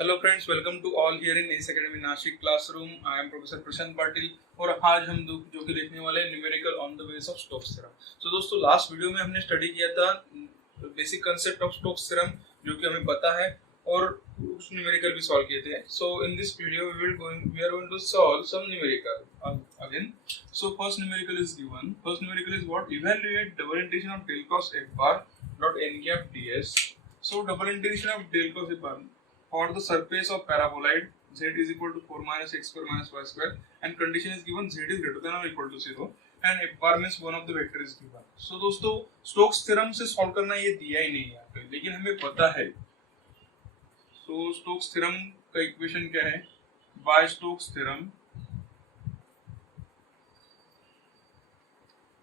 Hello friends, welcome to all here in S academy Nashik classroom. I am professor Prashant Patil और आज हम जो कि देखने वाले हैं numerical on the base of Stokes theorem. तो दोस्तों, लास्ट वीडियो में हमने स्टडी किया था basic concept of Stokes theorem जो कि हमें पता है और उस न्यूमेरिकल भी सॉल्व किए थे। So in this video we are going to solve some numerical again. So first numerical is given. First numerical is what? Evaluate double integration of del cross f bar dot n cap ds। So double integration of del cross f bar for the surface of paraboloid z is equal to 4 minus x square minus y square and condition is given z is greater than or equal to 0 and f bar means one of the vector is given। So दोस्तों, Stokes theorem से solve करना ये दिया ही नहीं है यहाँ पे, लेकिन हमें पता है। So स्टोक्स थ्योरम का इक्वेशन क्या है? By Stokes theorem,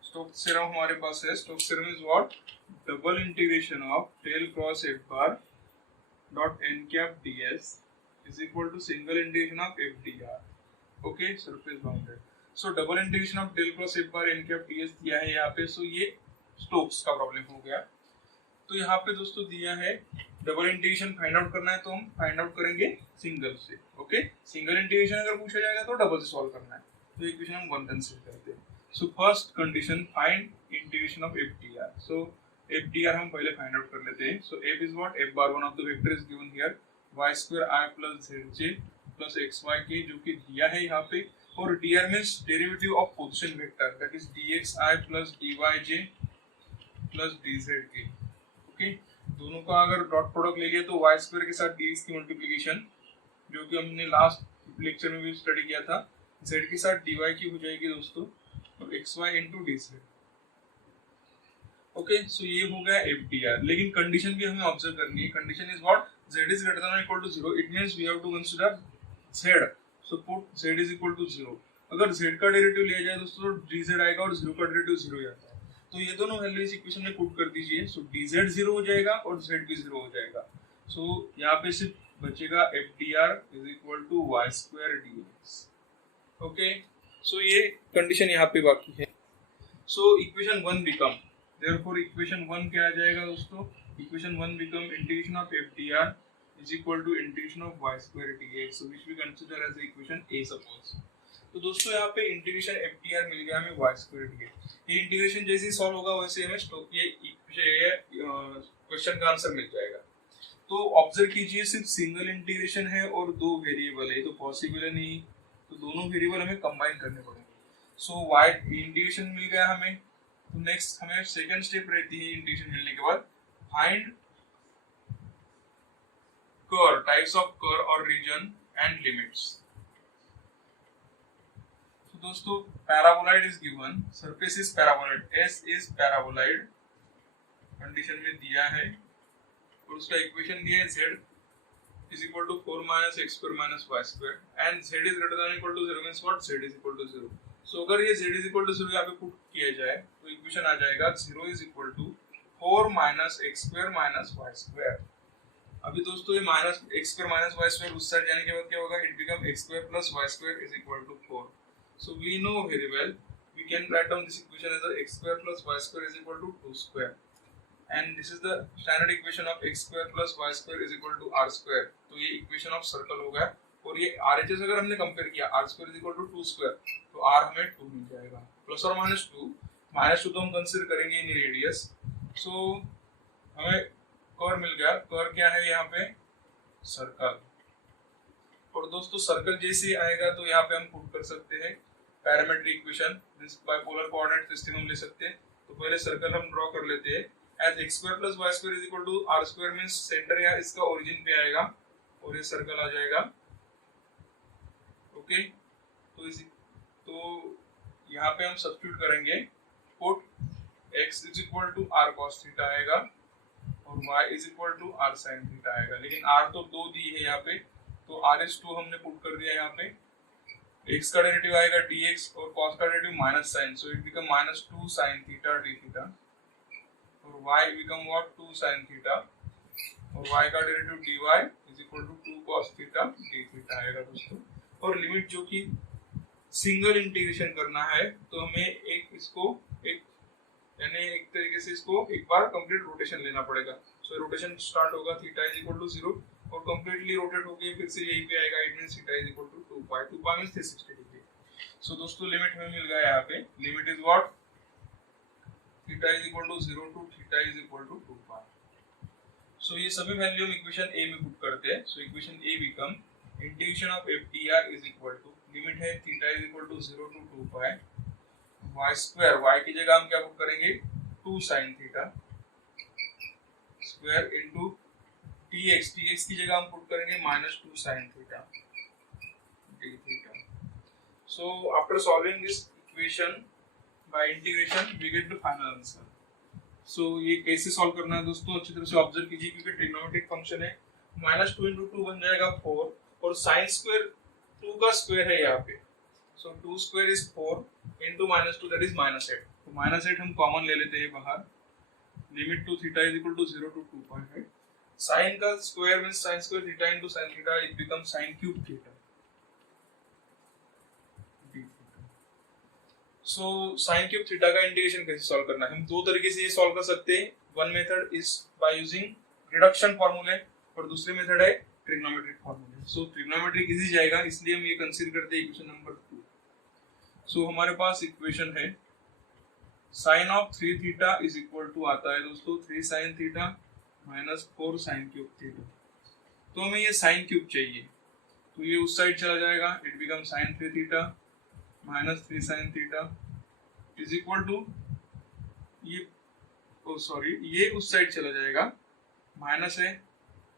Stokes theorem हमारे पास है। Stokes theorem is what? Double integration of del cross F bar dot n cap ds is equal to single integration of f dr। okay, surface bounded। so double integration of del cross f bar n cap ds दिया है यहाँ पे। so ये Stokes का problem हो गया। तो यहाँ पे दोस्तों दिया है डबल इंटीग्रेशन फाइंड आउट करना है, तो हम फाइंड आउट करेंगे सिंगल से। ओके, सिंगल इंटीग्रेशन अगर पूछा जाएगा तो डबल से सॉल्व करना है। तो इक्वेशन हम वन कंसीडर करते हैं। So first condition, find integration of F D R. So F D R हम पहले फाइंड आउट कर लेते हैं। So F is what? F bar one of the vector is given here y square i plus zj plus xy जो कि दिया है यहाँ पे। और dr means derivative of position vector, that is dxi plus dyj plus dzk। Okay, दोनों का अगर डॉट प्रोडक्ट ले लिया तो y स्क्वायर के साथ dx की मल्टीप्लिकेशन जो कि हमने लास्ट लेक्चर में भी स्टडी किया था, z के साथ dy की हो जाएगी दोस्तों, और xy into dz। Okay, so ये हो गया FDR। लेकिन कंडीशन भी हमें ऑब्जर्व करनी है। Condition is what? z is greater than or equal to 0। It means we have to consider z। So put z is equal to 0। अगर z का डेरिवेटिव लिया जाए दोस्तों तो dz आएगा और 0 का डेरिवेटिव 0 ही आता है। तो ये दोनों वैल्यू इस इक्वेशन में पुट कर दीजिए। सो dz 0 हो जाएगा और z भी 0 हो जाएगा। सो यहाँ पे सिर्फ बचेगा FDR is equal to y square dx। Okay, so ये कंडीशन यहाँ पे बाकी है। सो इक्वेशन 1 बिकम, therefore equation 1 क्या आ जाएगा दोस्तों? equation 1 become integration of FDR is equal to integration of y square dx, so which we consider as equation A suppose। तो दोस्तों यहाँ पे इंटीग्रेशन FDR मिल गया हमें y square dx। ये इंटीग्रेशन जैसे ही सॉल्व होगा वैसे हमें ये क्वेश्चन का आंसर मिल जाएगा। तो ऑब्जर्व कीजिए, सिर्फ सिंगल इंटीग्रेशन है और दो वेरिएबल है, तो पॉसिबल है नहीं, तो दोनों वेरिएबल हमें कंबाइन करने पड़ेंगे। सो y इंटीग्रेशन मिल गया हमें। तो नेक्स्ट हमें सेकंड स्टेप रहती है इंटीग्रेशन मिलने के बाद, find curve, types of curve और रीजन एंड लिमिट्स। तो दोस्तों, paraboloid is given, surface is paraboloid, S is paraboloid condition में दिया है और उसका इक्वेशन दिया है Z is equal to 4 minus x square minus y square and z is greater than or equal to 0 means what? Z is equal to 0। सो अगर ये z is equal to 0 यहाँ पे पुट किया जाए तो इक्वेशन आ जाएगा 0 is equal to 4 minus x square minus y square। अभी दोस्तों ये minus x square minus y square उस साइड जाने के बाद क्या होगा? It become x square plus y square is equal to 4। So we know very well we can write down this equation as a x square plus y square is equal to 2 square and this is the standard equation of x square plus y square is equal to r square। तो ये equation of circle हो गया और ये RHS अगर हमने compare किया r square is equal to 2 square तो r हमें 2 मिल जाएगा, प्लस और माइनस 2 तो हम कंसीडर करेंगे इन रेडियस। सो हमें कर्व मिल गया। कर्व क्या है यहाँ पे? सर्कल। और दोस्तों सर्कल जैसे आएगा तो यहाँ पे हम पुट कर सकते हैं parametric equation, bipolar coordinate system हम ले सकते हैं। तो पहले सर्कल हम ड्रॉ कर लेते हैं। as x square plus y square is equal to r square means centre यहाँ इसका ओरिजिन पे आएगा और ये सर्कल आ जाएगा। ओके, तो यहाँ पे हम सब्स्टिट्यूट करेंगे, put x is equal to r cos theta आएगा और y is equal to r sin theta आएगा। लेकिन r तो 2 दी है यहाँ पे, तो r is 2 हमने पुट कर दिया यहाँ पे। x का डेरिवेटिव आएगा dx और cos का derivative minus sin, so it become minus 2 sin theta d theta और y become what? 2 sin theta और y का derivative dy is equal to 2 cos theta d theta आएगा दोस्तों। और लिमिट जो कि सिंगल इंटीग्रेशन करना है तो हमें एक तरीके से इसको एक बार कंप्लीट रोटेशन लेना पड़ेगा। सो रोटेशन स्टार्ट होगा थीटा is equal to 0 और कंप्लीटली रोटेट होके फिर से यहीं पे आएगा। It means theta is equal to 2 pi. 2 pi means 360 degree. So दोस्तों लिमिट हमें मिल गया यहाँ पे। Limit is what? Theta is equal to 0 to theta is equal to 2 pi. So ये सभी वैल्यू हम इक्वेशन ए में पुट करते हैं। So equation A become integration of F D R is equal to, limit है theta is equal to 0 to 2 pi y square, y की जगह हम क्या पुट करेंगे 2 sin theta square into tx, tx की जगह हम पुट करेंगे -2 sin theta d theta. So after solving this equation by integration we get the final answer. So ये कैसे सॉल्व करना है दोस्तों, अच्छी तरह से ऑब्जर्व कीजिए, क्योंकि ट्रिग्नोमेट्रिक फंक्शन है। -2 into 2 बन जाएगा 4 और sin स्क्वायर 2 का स्क्वायर है यहाँ पे। So 2 square is 4 into -2 that is -8। तो -8 हम कॉमन ले लेते हैं बाहर। Limit to theta is equal to 0 to 2 pi है। sin का square means sin square theta into sin theta, it become sin cube theta. So sin cube theta का integration कैसे सॉल्व करना है? हम दो तरीके से ये सॉल्व कर सकते हैं। One method is by using reduction फार्मूले और दूसरी मेथड है ट्रिग्नोमेट्रिक फार्मूले। सो ट्रिग्नोमेट्रिक इजी जाएगा, इसलिए हम ये कंसीडर करते हैं इक्वेशन नंबर 2। सो हमारे पास इक्वेशन है sin of 3 theta is equal to आता है दोस्तों 3 sin theta minus 4 sin cube theta. तो हमें ये sin क्यूब चाहिए, तो ये उस साइड चला जाएगा। It become sin 3 theta minus 3 sin theta is equal to ये ये उस साइड चला जाएगा, माइनस है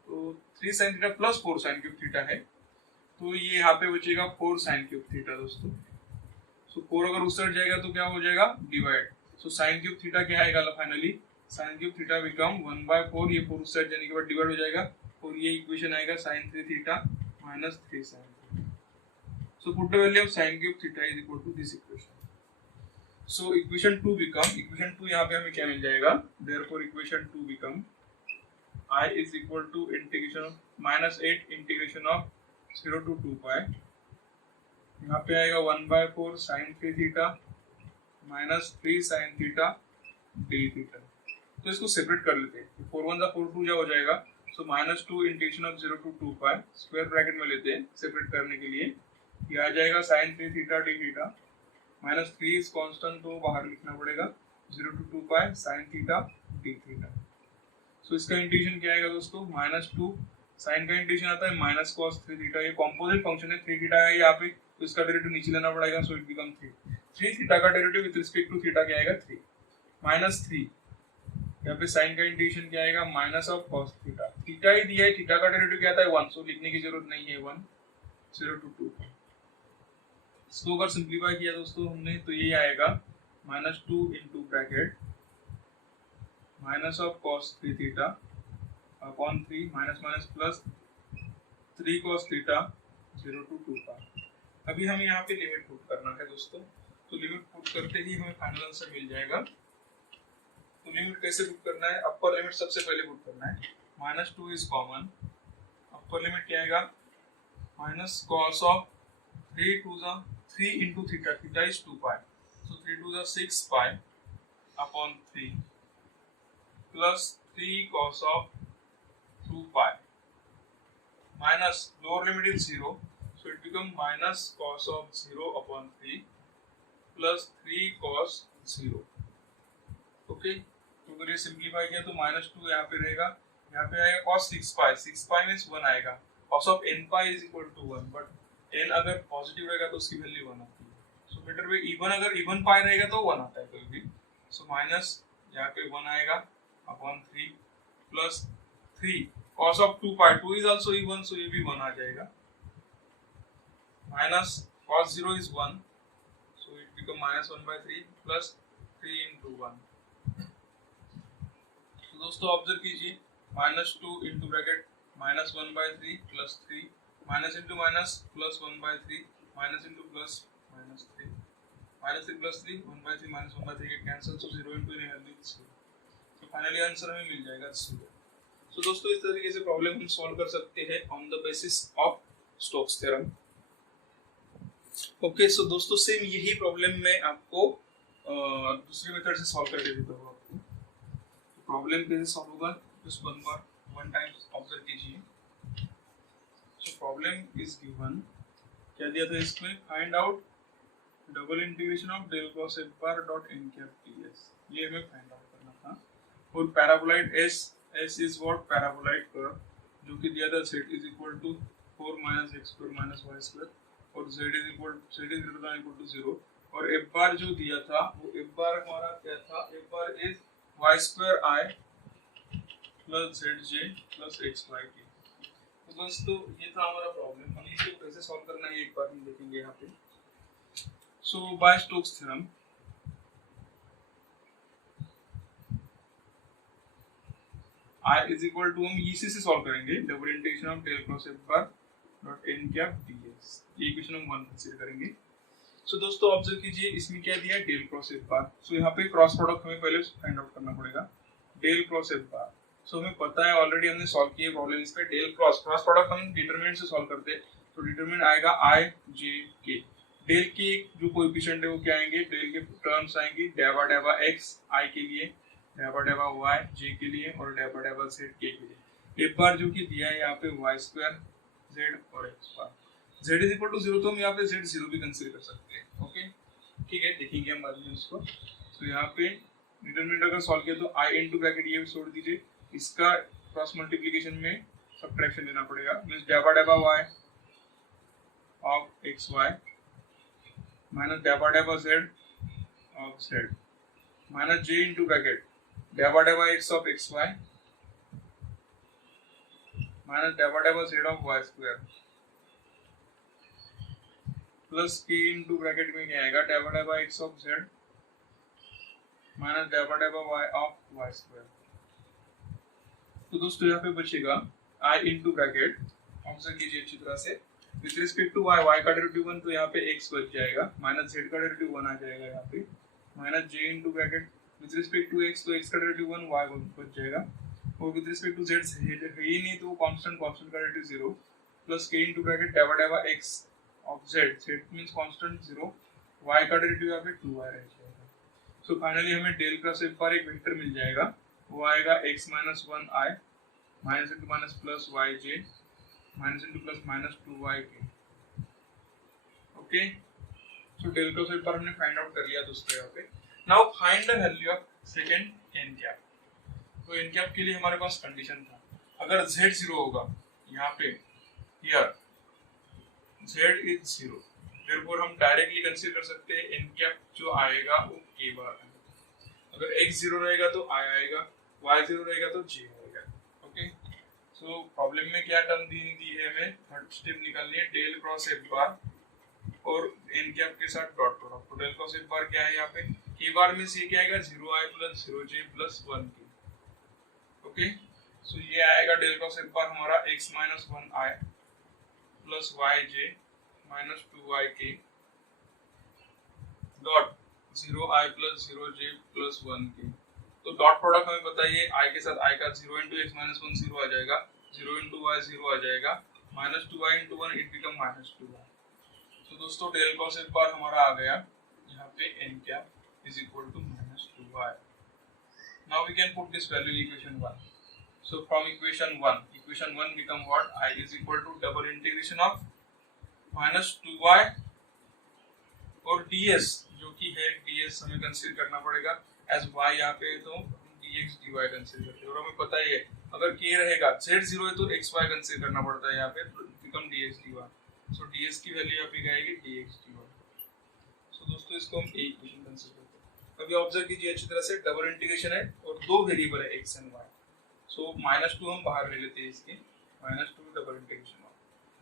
तो 3 sin theta plus 4 sin cube theta है, तो ये यहाँ पे बचेगा 4 sin क्यूब थीटा दोस्तों। सो 4 अगर उस साइड जाएगा तो क्या हो जाएगा डिवाइड। सो sin क्यूब थीटा क्या आएगा finally, sin cube theta become 1/4, ये 4 उस साइड जाने के बाद डिवाइड हो जाएगा और ये इक्वेशन आएगा sin 3 theta minus 3 sin theta. So put the value of sin cube theta is equal to this equation. So equation 2 become, equation 2 यहाँ पे हमें क्या मिल जाएगा, therefore equation 2 become I is equal to integration of -8 integration of 0 to 2 pi. यहाँ पे आएगा 1/4 sin 3 theta minus 3 sin theta d theta. तो इसको सेपरेट कर लेते हैं। 4 1 4 2 जा हो जाएगा। So -2 integration of 0 to 2 pi, square bracket में लेते हैं सेपरेट करने के लिए। ये आ जाएगा sin 3 theta d theta minus 3 is constant, तो बाहर लिखना पड़ेगा 0 to 2 pi sin theta d theta. So इसका इंटीग्रेशन क्या आएगा दोस्तों, -2 sin का इंटीग्रेशन आता है माइनस cos 3 थीटा। ये कॉम्पोजिट फंक्शन है, 3 थीटा है यहाँ पे, तो इसका डेरिवेटिव नीचे लेना पड़ेगा। सो इट बिकम 3 थीटा का derivative with respect to theta क्या आएगा 3 माइनस 3। यहाँ पे sin का इंटीग्रेशन क्या आएगा minus of cos theta. Theta ही दिया है, थीटा का डेरिवेटिव क्या आता है 1, सो लिखने की जरूरत नहीं है 1 0 टू 2। इसको अगर सिंप्लीफाई किया दोस्तों हमने तो ये आएगा -2 into bracket minus of cos 3 theta upon 3 minus minus plus 3 cos theta 0 to 2 पाई। अभी हमें यहाँ पे लिमिट पुट करना है दोस्तों। तो लिमिट पुट करते ही हमें फाइनल आंसर मिल जाएगा। तो लिमिट कैसे पुट करना है, अपर लिमिट सबसे पहले पुट करना है। -2 इज कॉमन, अपर लिमिट क्या आएगा minus cos of 3 into theta, theta is 2 pi, so 3 2 6 pi upon 3 plus 3 cos of 2 pi minus lower limit is 0, so it become minus cos of 0 upon 3 plus 3 cos 0। Okay, तो अगर ये simplify किया तो -2 यहाँ पे रहेगा, यहाँ पे आएगा cos 6 pi, 6 pi मींस 1 आएगा। cos of n pi is equal to 1, but n अगर पॉजिटिव रहेगा तो उसकी वैल्यू 1 आती है। सो बेटर वे इवन, अगर इवन पाई रहेगा तो 1 आता है कोई भी। सो माइनस यहाँ पे 1 आएगा upon 3 plus 3 cos of 2 pi, 2 is also even, so ये भी 1 आ जाएगा। Minus cos 0 is 1, so it become -1/3 plus 3 into 1। तो दोस्तों ऑब्जर्व कीजिए, -2 into bracket -1/3 plus 3 minus into minus plus 1/3 minus into plus -3 -3 plus 3 1/3 minus 1/3 के cancel, so 0 into any value is 0। तो finally answer हमें मिल जाएगा 0। सो दोस्तों इस तरीके से प्रॉब्लम हम सॉल्व कर सकते हैं on the basis of Stokes theorem. Okay, so दोस्तों सेम यही प्रॉब्लम मैं आपको दूसरी मेथड से सॉल्व करके देता हूँ आपको। तो प्रॉब्लम कैसे सॉल्व होगा, जस्ट वन टाइम ऑब्जर्व कीजिए। प्रॉब्लम इज गिवन, क्या दिया था इसमें, find out double integration of del cross F bar dot N cap ds, ये हमें फाइंड आउट करना था। और paraboloid S is what, paraboloid curve, जो कि दिया था z is equal to 4 minus X square minus Y square, और z is greater than equal to 0, और एफ बार जो दिया था वो एफ बार हमारा क्या था, F bar is Y square I plus Z J plus X Y K. तो दोस्तों ये था हमारा प्रॉब्लम, हम इसको कैसे सॉल्व करना है एक बार हम देखेंगे यहाँ पे। So by Stokes theorem I is equal to, हम इसी से सॉल्व करेंगे, double integration of del cross F bar dot N cap ds, ये इक्वेशन हम 1 कंसीडर करेंगे। सो दोस्तों ऑब्जर्व कीजिए, इसमें क्या दिया है, डेल क्रॉस एफ बार। सो यहाँ पे क्रॉस प्रोडक्ट हमें पहले फाइंड आउट करना पड़ेगा, डेल क्रॉस एफ बार। सो हमें पता है ऑलरेडी हमने सॉल्व किया प्रॉब्लम इस पे, डेल क्रॉस प्रोडक्ट हम डिटरमिनेंट से सॉल्व करते हैं, तो डिटरमिनेंट आएगा आई जे के। डेल के जो कोएफिशिएंट है वो क्या आएंगे, डेल के टर्म्स आएंगे डेवा डेवा एक्स आई के लिए, डेवा डेवा वाई जे के लिए, और डेवा डेवा जेड के लिए। एक बार जो कि दिया है यहाँ पे वाई स्क्वायर जेड और X bar, z is equal to 0, तो हम यहाँ पे z 0 भी कंसीडर कर सकते हैं। ओके ठीक है, देखेंगे हम बाद में उसको। तो यहाँ पे डिटरमिनेंट अगर सॉल्व किया तो i इनटू ब्रैकेट ये छोड़ दीजिए, इसका क्रॉस मल्टीप्लिकेशन में सबट्रैक्शन लेना पड़ेगा, मींस डेवा डेवा y ऑफ xy माइनस डेवा डेवा z of z minus j into bracket डेवा डेवा x ऑफ xy माइनस डेवा डेवा z of y square plus k into bracket में क्या आएगा, डेवा डेवा x ऑफ z माइनस डेवा डेवा y ऑफ y स्क्वायर। तो दोस्तों यहाँ पे बचेगा i इनटू ब्रैकेट, ऑब्जर्व कीजिए अच्छी तरह से, विद रिस्पेक्ट टू y का डेरिवेटिव 1, तो यहाँ पे x बच जाएगा, माइनस z का डेरिवेटिव 1 आ जाएगा यहाँ पे, minus j into bracket with respect to x, तो x का डेरिवेटिव 1 y बच जाएगा, और विद रिस्पेक्ट टू z है ही नहीं तो कांस्टेंट का derivative 0, plus k into bracket डेवा डेवा x of z means constant 0, y का डेरिवेटिव यहाँ पे 2y रह जाएगा। सो फाइनली हमें डेल क्रॉस एफ बार एक वेक्टर मिल जाएगा, वो आएगा x minus 1i minus into minus plus Y J minus into plus minus 2y K. Okay so del cross F bar हमने फाइंड आउट कर लिया दोस्तों यहाँ पे। Now find the value of second N cap. तो N cap के लिए हमारे पास कंडीशन था, अगर z 0 होगा यहाँ पे, हियर z इज 0, therefore हम डायरेक्टली कंसीडर कर सकते हैं एन कैप जो आएगा वो k बार है। अगर x 0 रहेगा तो i आएगा, y 0 रहेगा तो j आएगा। ओके सो प्रॉब्लम में क्या टर्म दी है हमें, थर्ड स्टेप निकालनी है, डेल क्रॉस एफ बार और एन कैप के साथ डॉट प्रोडक्ट। तो डेल क्रॉस एफ बार क्या है यहाँ पे, k बार में से क्या आएगा, 0i plus 0j plus 1k। Okay so ये आएगा डेल क्रॉस एफ बार हमारा x minus 1i plus yj minus 2yk dot 0i plus 0j plus 1k। तो डॉट प्रोडक्ट हमें पता है, i के साथ i का 0 इंटू x माइनस 1 0 आ जाएगा, 0 इंटू y 0 आ जाएगा, minus 2y into 1 it become minus 2y। तो दोस्तों डेल क्रॉस एफ बार हमारा आ गया यहाँ पे n cap is equal to minus 2y। Now we can put this value in equation 1। So from equation 1 become what, I is equal to double integration of minus 2y और ds, जो कि है ds हमें consider करना पड़ेगा as y यहाँ पे, तो dx dy कंसीडर करते हैं। और हमें पता ही है अगर k रहेगा, z 0 है तो xy कंसीडर करना पड़ता है यहाँ पे, become dx dy। so ds की वैल्यू यहाँ पे क्या आएगी, dx dy। so दोस्तों इसको हम एक इक्वेशन कंसीडर करते हैं। अभी ऑब्जर्व कीजिए अच्छी तरह से, डबल इंटीग्रेशन है और दो वेरिएबल है x and y। So minus 2 हम बाहर ले लेते हैं इसके, माइनस 2 डबल इंटीग्रेशन ऑफ,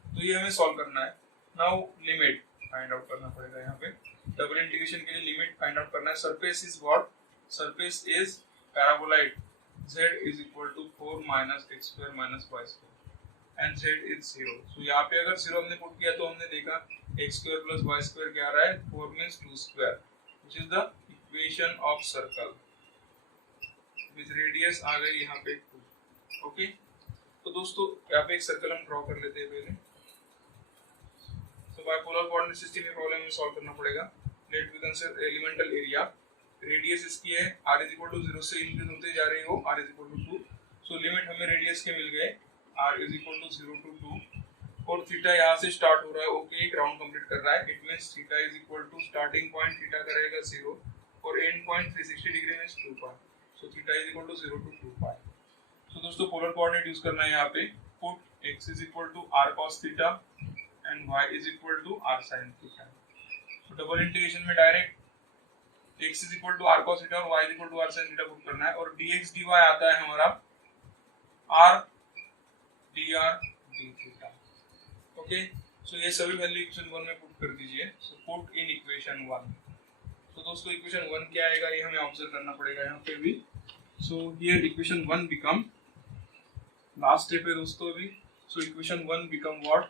तो ये हमें सॉल्व करना है। नाउ लिमिट फाइंड आउट करना पड़ेगा यहाँ पे, डबल इंटीग्रेशन के लिए लिमिट फाइंड आउट करना है। Surface is what, surface is paraboloid z is equal to 4 minus x square minus y square and z is 0। So यहाँ पे अगर 0 हमने पुट किया तो हमने देखा x square plus y square क्या आ रहा है, 4 means 2 square, which is the equation of circle with radius आ गई यहाँ पे 2। ओके तो दोस्तों यहाँ पे एक सर्कल हम ड्रॉ कर लेते हैं पहले। तो बाइपोलर कोऑर्डिनेट सिस्टम में प्रॉब्लम में सॉल्व करना पड़ेगा। Let we consider elemental area, radius इसकी है r इज इक्वल टू 0 से इंक्रीज होते जा रही हो, r is equal to 2। So limit हमें रेडियस के मिल गए, r is equal to 0 to 2 और थीटा यहाँ से स्टार्ट हो रहा है, ओके, एक राउंड कंप्लीट कर रहा है, it means theta is equal to starting point theta का रहेगा 0 और एंड पॉइंट 360 डिग्री में 2 pi, so theta is equal to 0 to 2 pi. So दोस्तों पोलर कोऑर्डिनेट यूज करना है यहाँ पे, put x is equal to r cos theta and y is equal to r sin theta. तो double integration में direct x is equal to r cos theta और y is equal to r sin theta put करना है, और dx dy आता है हमारा r dr d theta. Okay, so ये सभी वैल्यू इक्वेशन 1 में पुट कर दीजिए। So put in equation 1। तो दोस्तों इक्वेशन 1 क्या आएगा ये हमें ऑब्जर्व करना पड़ेगा यहाँ पे भी। So here equation 1 become, last step है दोस्तों अभी। So equation 1 become what,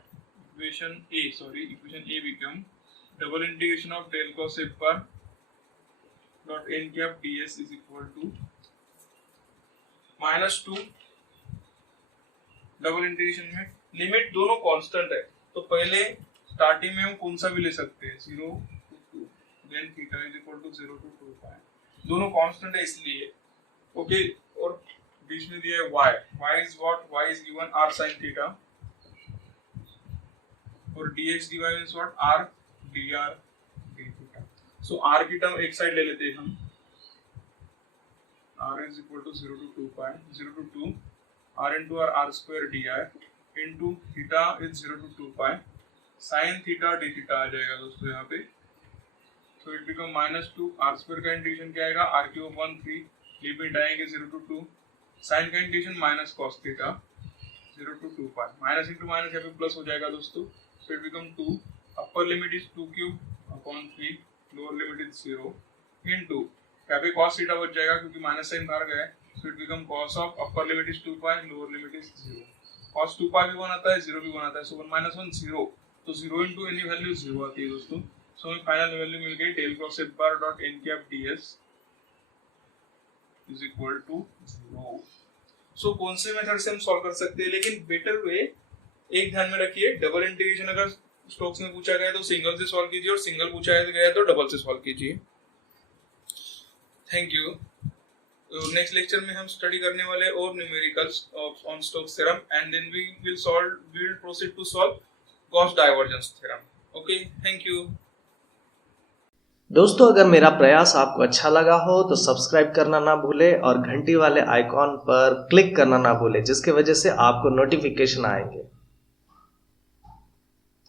equation A become double integration of del cos f पर dot n cap ds is equal to -2 double integration में लिमिट दोनों कांस्टेंट है, तो पहले स्टार्टिंग में हम कौन सा भी ले सकते हैं, 0 to 2, then theta is equal to 0 to 2 pi, दोनों कांस्टेंट है इसलिए। ओके, और बीच में दिया है y is what, y is given r sin theta और dx dy means what, r dr d theta. So r की टर्म एक साइड ले लेते हैं हम, r is equal to 0 to 2 pi, 0 to 2 r into r square dr into theta is 0 to 2 pi sin theta d theta आ जाएगा दोस्तों यहाँ पे। तो इट बिकम -2 r स्क्वायर का इंटीग्रेशन क्या आएगा, r क्यूब 1 3, लिमिट आएंगे 0 to 2, sin का integration minus cos theta 0 to 2 pi, minus into minus यहाँ पे प्लस हो जाएगा दोस्तों। तो it become 2, upper limit is 2 cube upon 3, lower limit is 0 into यहाँ पे cos थीटा बच जाएगा क्योंकि माइनस साइन बाहर गया है। सो it become cos of upper limit is 2 pi, lower limit is 0। cos 2 पाई भी 1 आता है, 0 भी 1 आता है, सो 1 - 1 0, तो 0 इनटू एनी वैल्यू 0 आती है दोस्तों। सो हमें फाइनल वैल्यू मिल गई del cos f bar dot n cap ds is equal to 0। So कौन से मेथड से हम सॉल्व कर सकते हैं, लेकिन बेटर वे एक ध्यान में रखिए, डबल इंटीग्रेशन अगर स्टोक्स में पूछा गया तो सिंगल से सॉल्व कीजिए और सिंगल पूछा गया तो डबल से सॉल्व कीजिए। Thank you. नेक्स्ट लेक्चर में हम स्टडी करने वाले और numericals on Stokes theorem and then we will proceed to solve Gauss divergence theorem. Okay, thank you. दोस्तों अगर मेरा प्रयास आपको अच्छा लगा हो तो सब्सक्राइब करना ना भूले और घंटी वाले आइकॉन पर क्लिक करना ना भूले, जिसकी वजह से आपको नोटिफिकेशन आएंगे।